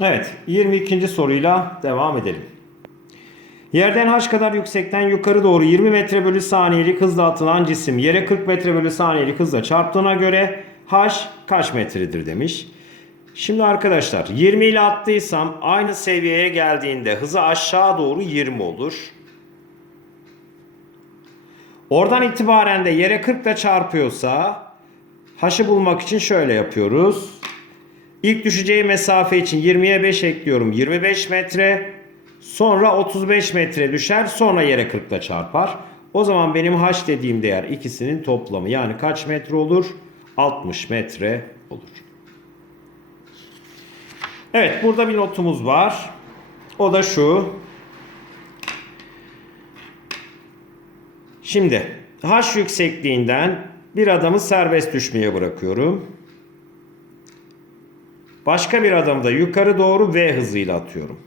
Evet, 22. soruyla devam edelim. Yerden h kadar yüksekten yukarı doğru 20 metre bölü saniyelik hızla atılan cisim yere 40 metre bölü saniyelik hızla çarptığına göre h kaç metredir demiş. Şimdi arkadaşlar 20 ile attıysam aynı seviyeye geldiğinde hızı aşağı doğru 20 olur. Oradan itibaren de yere 40 ile çarpıyorsa h'ı bulmak için şöyle yapıyoruz. İlk düşeceği mesafe için 20'ye 5 ekliyorum. 25 metre. Sonra 35 metre düşer. Sonra yere 40 ile çarpar. O zaman benim h dediğim değer ikisinin toplamı. Yani kaç metre olur? 60 metre olur. Evet burada bir notumuz var. O da şu. Şimdi h yüksekliğinden bir adamı serbest düşmeye bırakıyorum. Başka bir adamı da yukarı doğru v hızıyla atıyorum.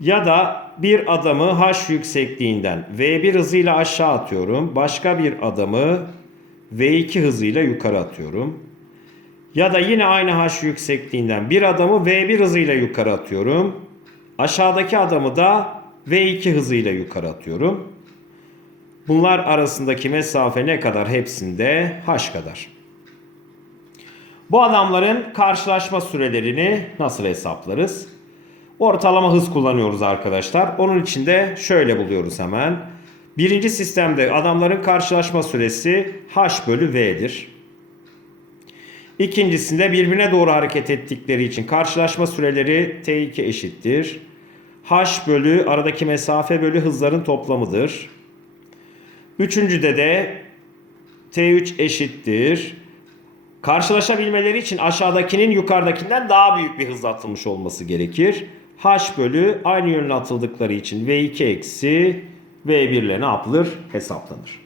Ya da bir adamı h yüksekliğinden v1 hızıyla aşağı atıyorum. Başka bir adamı v2 hızıyla yukarı atıyorum. Ya da yine aynı h yüksekliğinden bir adamı v1 hızıyla yukarı atıyorum. Aşağıdaki adamı da v2 hızıyla yukarı atıyorum. Bunlar arasındaki mesafe ne kadar? Hepsinde h kadar. Bu adamların karşılaşma sürelerini nasıl hesaplarız? Ortalama hız kullanıyoruz arkadaşlar. Onun için de şöyle buluyoruz hemen. Birinci sistemde adamların karşılaşma süresi h bölü v'dir. İkincisinde birbirine doğru hareket ettikleri için karşılaşma süreleri t2 eşittir. h bölü aradaki mesafe bölü hızların toplamıdır. Üçüncüde de t3 eşittir. Karşılaşabilmeleri için aşağıdakinin yukarıdakinden daha büyük bir hızla atılmış olması gerekir. H bölü aynı yönle atıldıkları için V2 eksi V1 ile ne yapılır? Hesaplanır.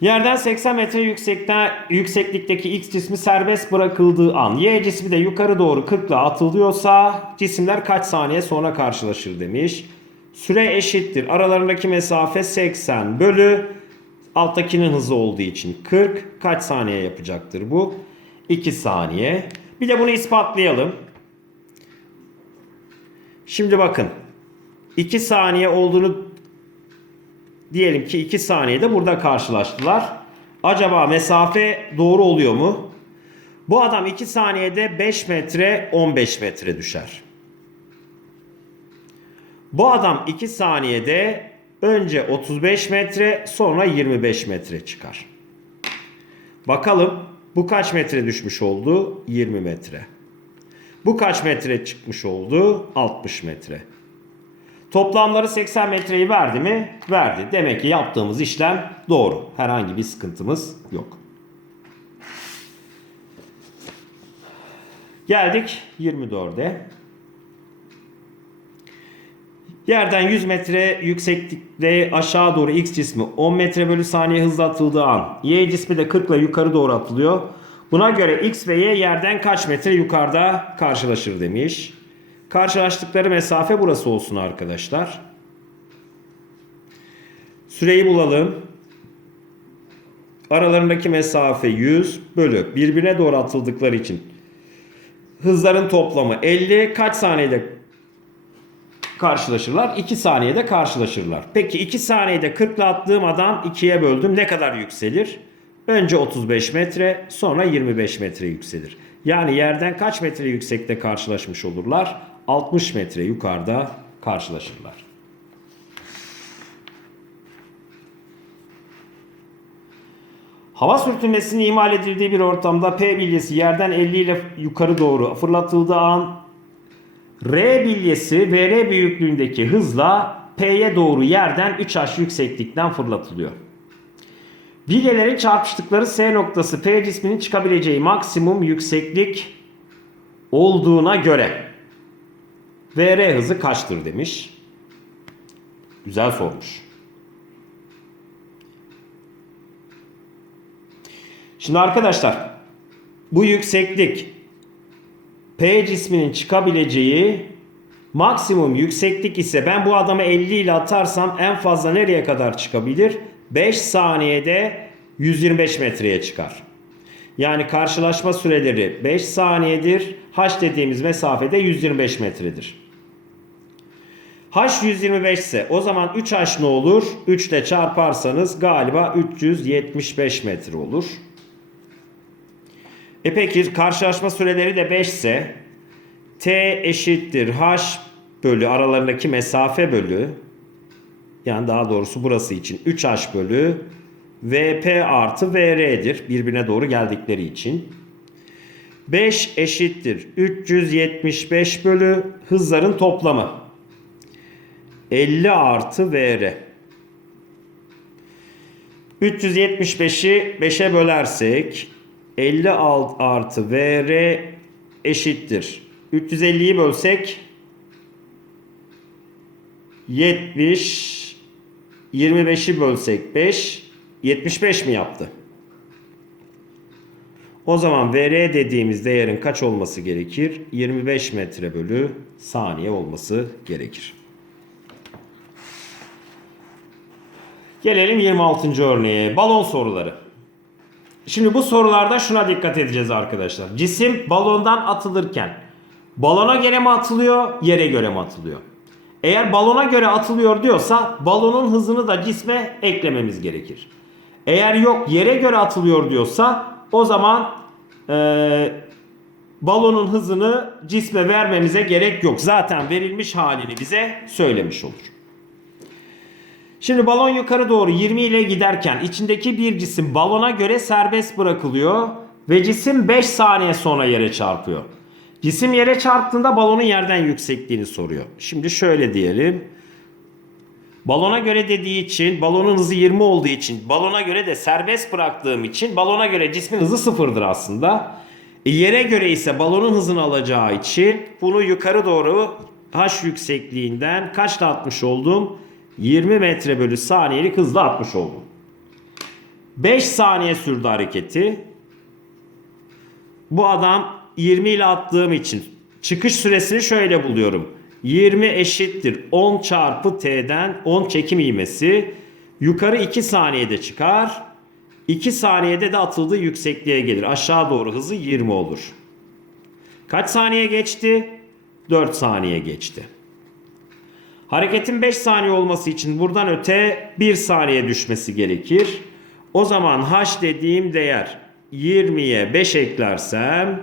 Yerden 80 metre yüksekte, yükseklikteki X cismi serbest bırakıldığı an Y cismi de yukarı doğru 40 ile atılıyorsa cisimler kaç saniye sonra karşılaşır demiş. Süre eşittir. Aralarındaki mesafe 80 bölü alttakinin hızı olduğu için 40. Kaç saniye yapacaktır bu? 2 saniye. Bir de bunu ispatlayalım. Şimdi bakın. 2 saniye olduğunu diyelim ki 2 saniyede burada karşılaştılar. Acaba mesafe doğru oluyor mu? Bu adam 2 saniyede 5 metre 15 metre düşer. Bu adam 2 saniyede önce 35 metre sonra 25 metre çıkar. Bakalım bu kaç metre düşmüş oldu? 20 metre. Bu kaç metre çıkmış oldu? 60 metre. Toplamları 80 metreyi verdi mi? Verdi. Demek ki yaptığımız işlem doğru. Herhangi bir sıkıntımız yok. Geldik 24'e. Yerden 100 metre yükseklikte aşağı doğru X cismi 10 metre bölü saniye hızla atıldığı an Y cismi de 40 ile yukarı doğru atılıyor. Buna göre X ve Y yerden kaç metre yukarıda karşılaşır demiş. Karşılaştıkları mesafe burası olsun arkadaşlar. Süreyi bulalım. Aralarındaki mesafe 100 bölü birbirine doğru atıldıkları için hızların toplamı 50 kaç saniyede karşılaşırlar? 2 saniyede karşılaşırlar. Peki 2 saniyede 40 ile attığım adam 2'ye böldüm. Ne kadar yükselir? Önce 35 metre sonra 25 metre yükselir. Yani yerden kaç metre yüksekte karşılaşmış olurlar? 60 metre yukarıda karşılaşırlar. Hava sürtünmesinin imal edildiği bir ortamda P bilyesi yerden 50 ile yukarı doğru fırlatıldığı an R bilyesi VR büyüklüğündeki hızla P'ye doğru yerden 3H yükseklikten fırlatılıyor. Bilyelerin çarpıştıkları S noktası P cisminin çıkabileceği maksimum yükseklik olduğuna göre VR hızı kaçtır demiş. Güzel sormuş. Şimdi arkadaşlar bu yükseklik P cisminin çıkabileceği maksimum yükseklik ise ben bu adamı 50 ile atarsam en fazla nereye kadar çıkabilir? 5 saniyede 125 metreye çıkar. Yani karşılaşma süreleri 5 saniyedir. H dediğimiz mesafede 125 metredir. H 125 ise o zaman 3H ne olur? 3 ile çarparsanız galiba 375 metre olur. E peki karşılaşma süreleri de 5 ise T eşittir H bölü aralarındaki mesafe bölü yani daha doğrusu burası için 3H bölü VP artı VR'dir birbirine doğru geldikleri için. 5 eşittir 375 bölü hızların toplamı. 50 artı VR. 375'i 5'e bölersek 50 alt artı VR eşittir. 350'yi bölsek 70 25'i bölsek 5 75 mi yaptı? O zaman VR dediğimiz değerin kaç olması gerekir? 25 metre bölü saniye olması gerekir. Gelelim 26. örneğe. Balon soruları. Şimdi bu sorularda şuna dikkat edeceğiz arkadaşlar. Cisim balondan atılırken balona göre mi atılıyor, yere göre mi atılıyor? Eğer balona göre atılıyor diyorsa balonun hızını da cisme eklememiz gerekir. Eğer yok yere göre atılıyor diyorsa o zaman eee, balonun hızını cisme vermemize gerek yok. Zaten verilmiş halini bize söylemiş olur. Şimdi balon yukarı doğru 20 ile giderken içindeki bir cisim balona göre serbest bırakılıyor ve cisim 5 saniye sonra yere çarpıyor. Cisim yere çarptığında balonun yerden yüksekliğini soruyor. Şimdi şöyle diyelim. Balona göre dediği için balonun hızı 20 olduğu için balona göre de serbest bıraktığım için balona göre cismin hızı sıfırdır aslında. E, yere göre ise balonun hızını alacağı için bunu yukarı doğru h yüksekliğinden kaçla atmış oldum? 20 metre bölü saniyelik hızla atmış oldum. 5 saniye sürdü hareketi. Bu adam 20 ile attığım için çıkış süresini şöyle buluyorum. 20 eşittir 10 çarpı t'den 10 çekim ivmesi. Yukarı 2 saniyede çıkar. 2 saniyede de atıldığı yüksekliğe gelir. Aşağı doğru hızı 20 olur. Kaç saniye geçti? 4 saniye geçti. Hareketin 5 saniye olması için buradan öte 1 saniye düşmesi gerekir. O zaman h dediğim değer 20'ye 5 eklersem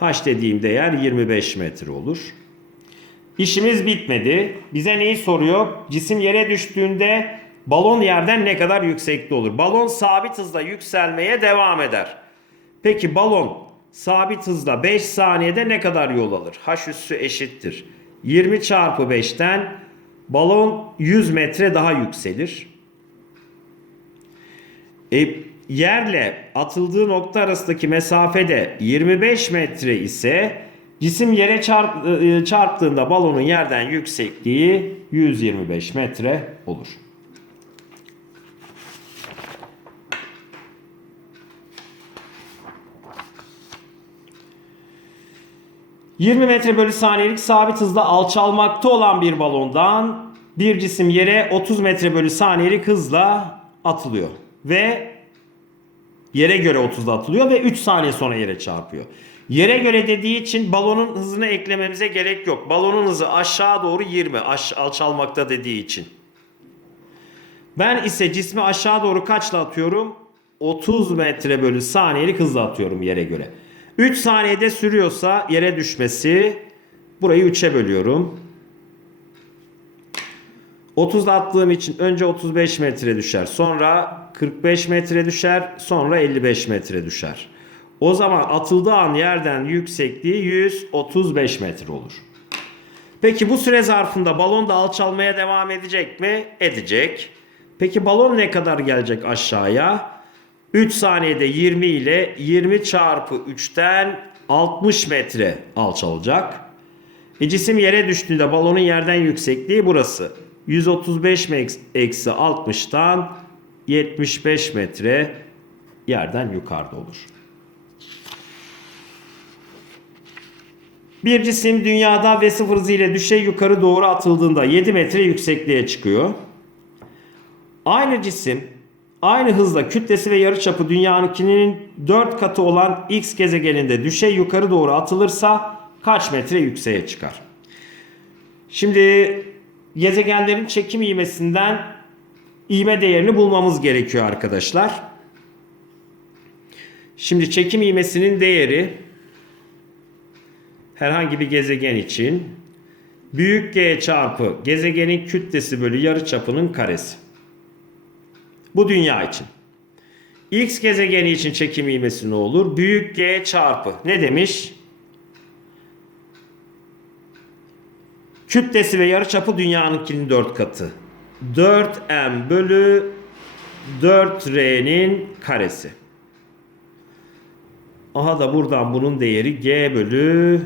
h dediğim değer 25 metre olur. İşimiz bitmedi. Bize neyi soruyor? Cisim yere düştüğünde balon yerden ne kadar yüksekte olur? Balon sabit hızla yükselmeye devam eder. Peki balon sabit hızla 5 saniyede ne kadar yol alır? H üssü eşittir. 20 çarpı 5'ten balon 100 metre daha yükselir. E, yerle atıldığı nokta arasındaki mesafe de 25 metre ise cisim yere çarp, e, çarptığında balonun yerden yüksekliği 125 metre olur. ...20 metre bölü saniyelik sabit hızla alçalmakta olan bir balondan... ...bir cisim yere 30 metre bölü saniyelik hızla atılıyor. Ve Yere göre 30'da atılıyor ve 3 saniye sonra yere çarpıyor. Yere göre dediği için balonun hızını eklememize gerek yok. Balonun hızı aşağı doğru 20 aş alçalmakta dediği için. Ben ise cismi aşağı doğru kaçla atıyorum? 30 metre bölü saniyelik hızla atıyorum yere göre. 3 saniyede sürüyorsa yere düşmesi burayı 3'e bölüyorum. 30'da attığım için önce 35 metre düşer. Sonra 45 metre düşer. Sonra 55 metre düşer. O zaman atıldığı an yerden yüksekliği 135 metre olur. Peki bu süre zarfında balon da alçalmaya devam edecek mi? Edecek. Peki balon ne kadar gelecek aşağıya? 3 saniyede 20 ile 20 çarpı 3'ten 60 metre alçalacak. E cisim yere düştüğünde balonun yerden yüksekliği burası. 135 eksi 60'tan 75 metre yerden yukarıda olur. Bir cisim dünyada ve sıfır ile düşey yukarı doğru atıldığında 7 metre yüksekliğe çıkıyor. Aynı cisim aynı hızla kütlesi ve yarıçapı dünyanınkinin 4 katı olan X gezegeninde düşey yukarı doğru atılırsa kaç metre yükseğe çıkar? Şimdi gezegenlerin çekim ivmesinden ivme değerini bulmamız gerekiyor arkadaşlar. Şimdi çekim ivmesinin değeri herhangi bir gezegen için büyük G çarpı gezegenin kütlesi bölü yarıçapının karesi. Bu dünya için. X gezegeni için çekim ivmesi ne olur? Büyük G çarpı ne demiş? Kütlesi ve yarıçapı dünyanınkinin 4 katı. 4m bölü 4r'nin karesi. Aha da buradan bunun değeri g bölü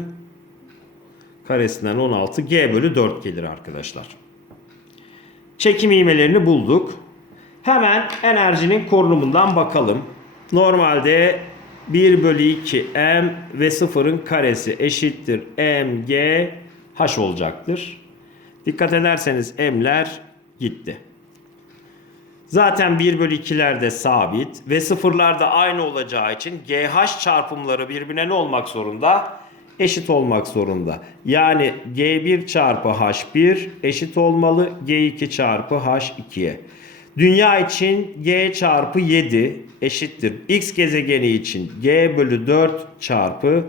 karesinden 16 g bölü 4 gelir arkadaşlar. Çekim ivmelerini bulduk. Hemen enerjinin korunumundan bakalım. Normalde 1 bölü 2 m ve 0'ın karesi eşittir mg h olacaktır. Dikkat ederseniz m'ler gitti. Zaten 1 bölü 2'ler de sabit ve sıfırlar da aynı olacağı için GH çarpımları birbirine ne olmak zorunda? Eşit olmak zorunda. Yani G1 çarpı H1 eşit olmalı G2 çarpı H2'ye. Dünya için G çarpı 7 eşittir. X gezegeni için G bölü 4 çarpı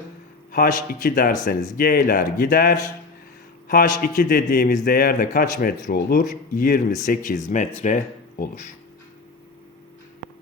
H2 derseniz G'ler gider. H2 dediğimiz değer de kaç metre olur? 28 metre olur.